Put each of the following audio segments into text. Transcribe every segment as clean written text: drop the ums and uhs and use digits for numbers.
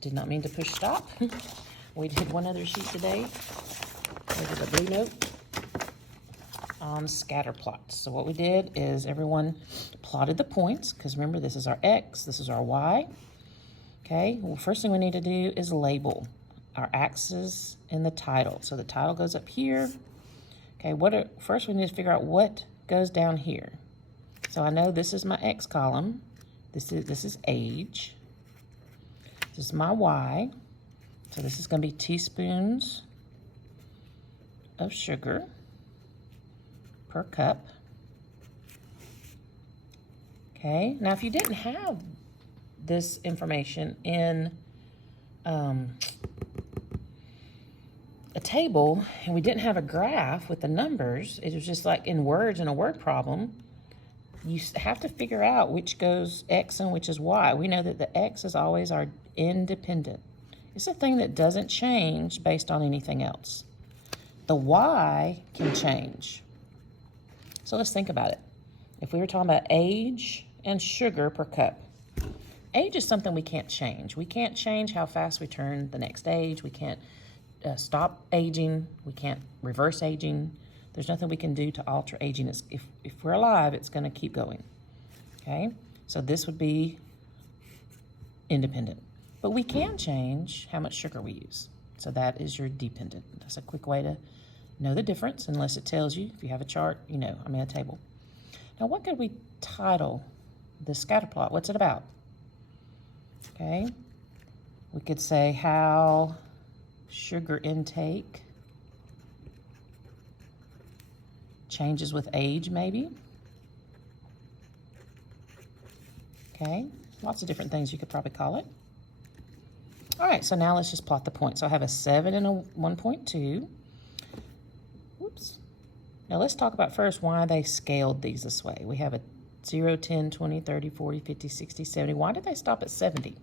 Did not mean to push stop. We did one other sheet today. There's a blue note on scatter plots. So what we did is everyone plotted the points, because remember, this is our X, this is our Y. Okay, well, first thing we need to do is label our axes in the title. So the title goes up here. Okay, first we need to figure out what goes down here. So I know this is my X column. This is age. This is my Y. So this is going to be teaspoons of sugar per cup. Okay, now if you didn't have this information in a table, and we didn't have a graph with the numbers, it was just like in words in a word problem, you have to figure out which goes X and which is Y. We know that the X is always our independent. It's a thing that doesn't change based on anything else. The Y can change. So let's think about it. If we were talking about age and sugar per cup, age is something we can't change. We can't change how fast we turn the next age. We can't stop aging. We can't reverse aging. There's nothing we can do to alter aging. If we're alive, it's going to keep going. Okay? So this would be independent. But we can change how much sugar we use. So that is your dependent. That's a quick way to know the difference, unless it tells you. If you have a chart, you know, I mean a table. Now, what could we title the scatter plot? What's it about? Okay? We could say how sugar intake changes with age, maybe. Okay, lots of different things you could probably call it. All right, so now let's just plot the points. So I have a 7 and a 1.2. Whoops. Now let's talk about first why they scaled these this way. We have a 0, 10, 20, 30, 40, 50, 60, 70. Why did they stop at 70?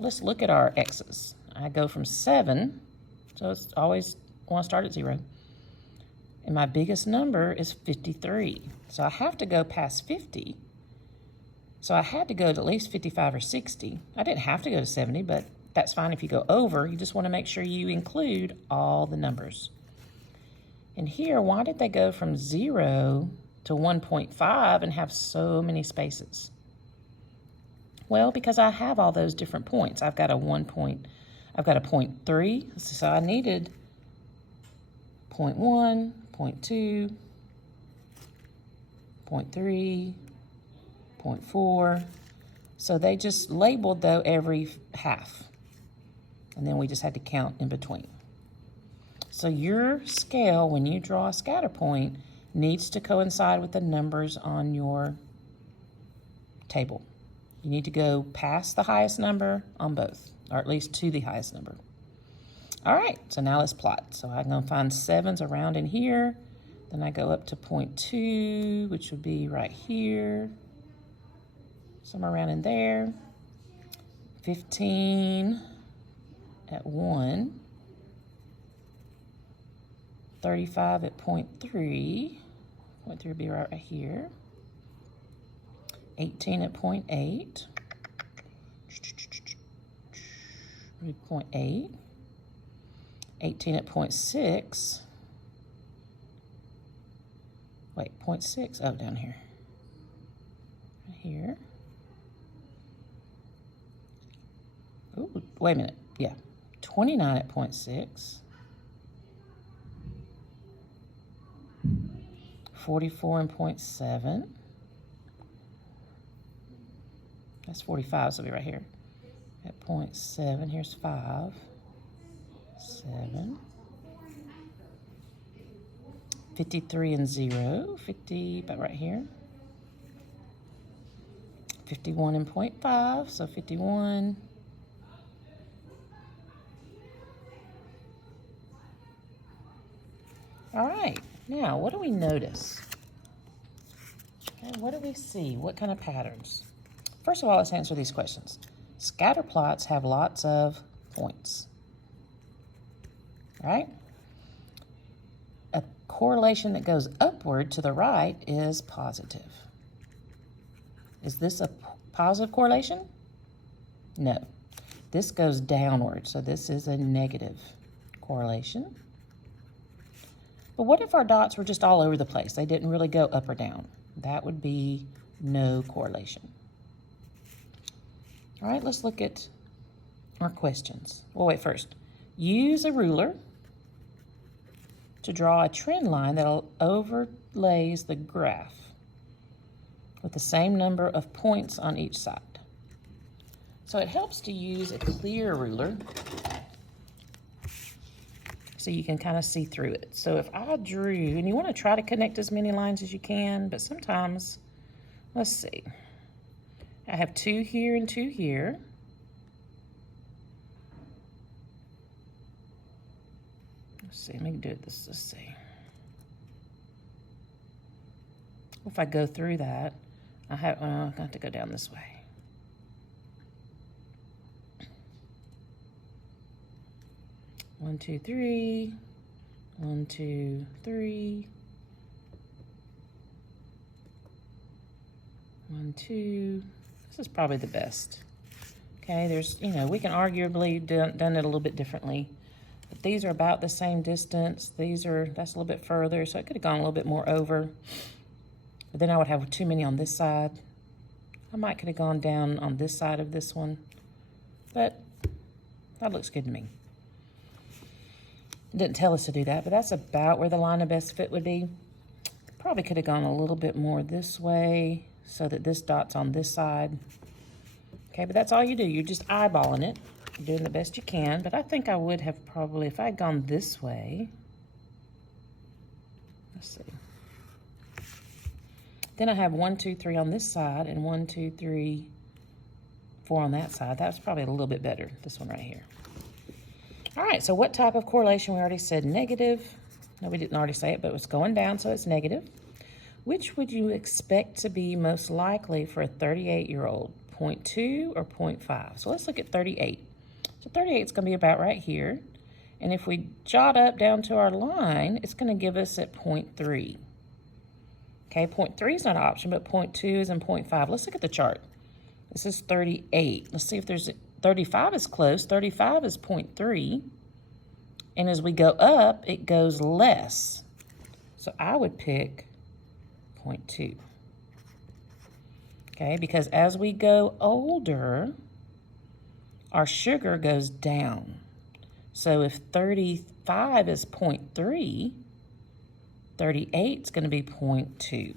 Let's look at our X's. I go from 7, so it's always want to start at 0. And my biggest number is 53. So I have to go past 50. So I had to go to at least 55 or 60. I didn't have to go to 70, but that's fine if you go over. You just want to make sure you include all the numbers. And here, why did they go from 0 to 1.5 and have so many spaces? Well, because I have all those different points. I've got a 0.3, so I needed 0.1, 0.2, 0.3, 0.4. So they just labeled though every half. And then we just had to count in between. So your scale, when you draw a scatter point, needs to coincide with the numbers on your table. You need to go past the highest number on both, or at least to the highest number. All right, so now let's plot. So I'm going to find 7s around in here. Then I go up to 0.2, which would be right here. Somewhere around in there. 15 at 1. 35 at 0.3. 0.3 would be right here. 18 at 0.8. 0.8. 18 at 0.6. Wait, 0.6, oh, down here. Right here. Ooh, wait a minute, yeah. 29 at 0.6. 44 and 0.7. That's 45, so it'll be right here. At 0.7, here's 5. 7. 53 and 0. 50, about right here. 51 and 0.5, so 51. All right, now what do we notice? Okay, what do we see? What kind of patterns? First of all, let's answer these questions. Scatter plots have lots of points, right? A correlation that goes upward to the right is positive. Is this a positive correlation? No. This goes downward, so this is a negative correlation. But what if our dots were just all over the place? They didn't really go up or down. That would be no correlation. All right, let's look at our questions. Well, wait, first, use a ruler to draw a trend line that overlays the graph with the same number of points on each side. So it helps to use a clear ruler so you can kind of see through it. So if I drew, and you want to try to connect as many lines as you can, but sometimes, let's see. I have 2 here and 2 here. Let's see, let me do this, let's see. If I go through that, I have to go down this way. 1, 2, 3. 1, 2, 3. 1, 2. This is probably the best. Okay, there's, we can arguably done it a little bit differently. But these are about the same distance. That's a little bit further, so it could have gone a little bit more over. But then I would have too many on this side. I might could have gone down on this side of this one. But that looks good to me. It didn't tell us to do that, but that's about where the line of best fit would be. Probably could have gone a little bit more this way so that this dot's on this side. Okay, but that's all you do. You're just eyeballing it. You're doing the best you can, but I think I would have probably, if I had gone this way, let's see. Then I have 1, 2, 3 on this side and 1, 2, 3, 4 on that side. That was probably a little bit better, this one right here. All right, so what type of correlation? We already said negative. No, we didn't already say it, but it's going down, so it's negative. Which would you expect to be most likely for a 38-year-old, 0.2 or 0.5? So let's look at 38. So 38 is going to be about right here. And if we jot up down to our line, it's going to give us at 0.3. Okay, 0.3 is not an option, but 0.2 is in 0.5. Let's look at the chart. This is 38. Let's see if there's 35 is close. 35 is 0.3. And as we go up, it goes less. So I would pick 0.2. Okay, because as we go older, our sugar goes down. So if 35 is 0.3, 38 is going to be 0.2.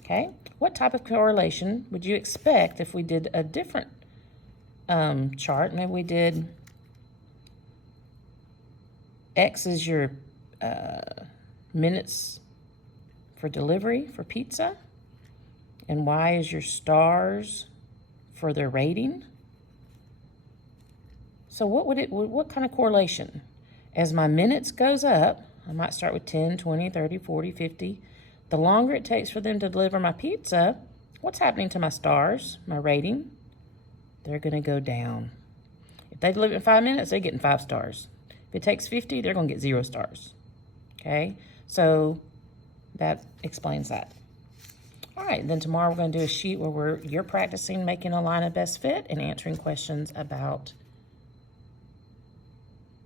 Okay, what type of correlation would you expect if we did a different chart? Maybe we did X is your minutes for delivery for pizza, and Y is your stars for their rating. So what kind of correlation? As my minutes goes up, I might start with 10, 20, 30, 40, 50. The longer it takes for them to deliver my pizza, what's happening to my stars, my rating? They're going to go down. If they deliver in 5 minutes, they're getting 5 stars. If it takes 50, they're going to get 0 stars. Okay? So that explains that. All right, then tomorrow we're going to do a sheet where you're practicing making a line of best fit and answering questions about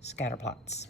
scatterplots.